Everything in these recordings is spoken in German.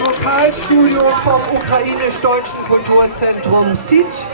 Lokalstudio vom ukrainisch-deutschen Kulturzentrum SIT.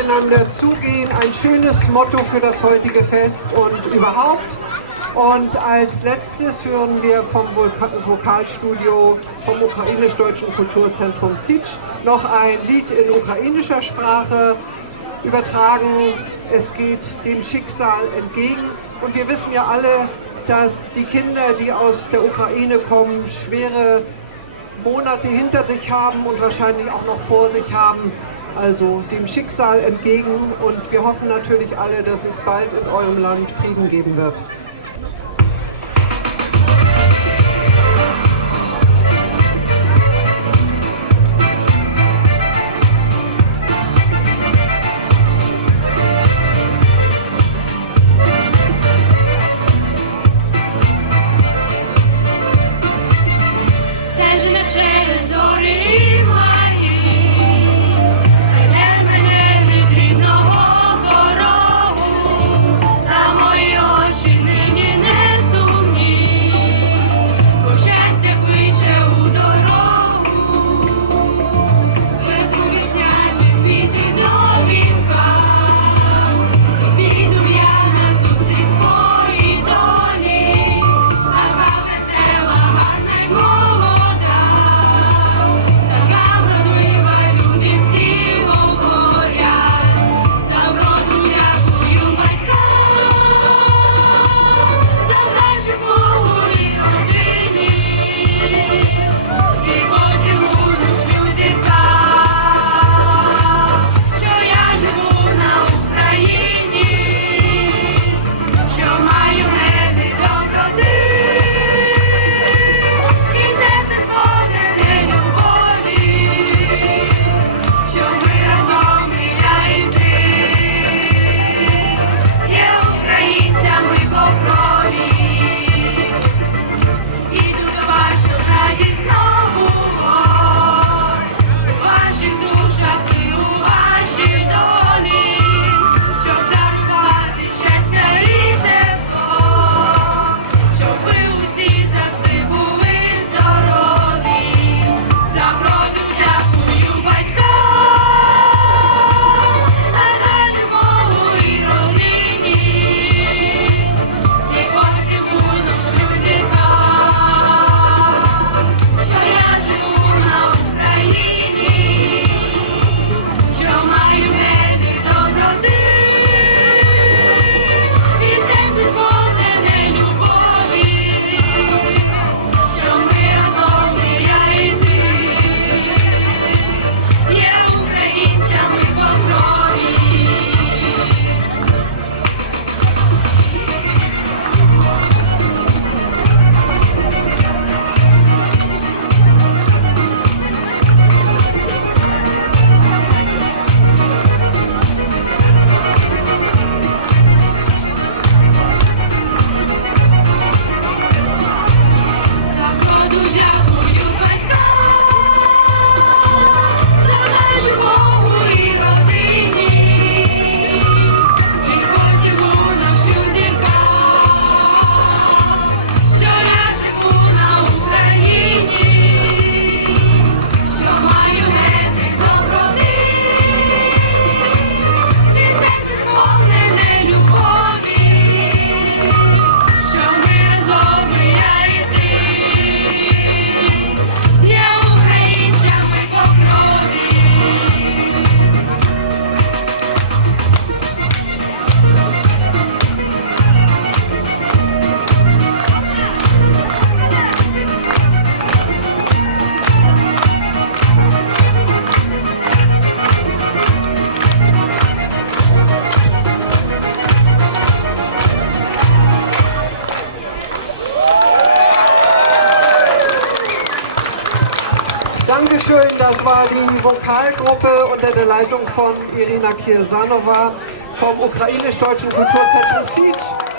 aufeinander zugehen, ein schönes Motto für das heutige Fest und überhaupt. Und als letztes hören wir vom Vokalstudio vom ukrainisch-deutschen Kulturzentrum Sitsch noch ein Lied in ukrainischer Sprache übertragen. Es geht dem Schicksal entgegen. Und wir wissen ja alle, dass die Kinder, die aus der Ukraine kommen, schwere Monate hinter sich haben und wahrscheinlich auch noch vor sich haben also dem Schicksal entgegen. Und wir hoffen natürlich alle, dass es bald in eurem Land Frieden geben wird. die Vokalgruppe unter der Leitung von Irina Kirsanova vom ukrainisch-deutschen Kulturzentrum Sieg.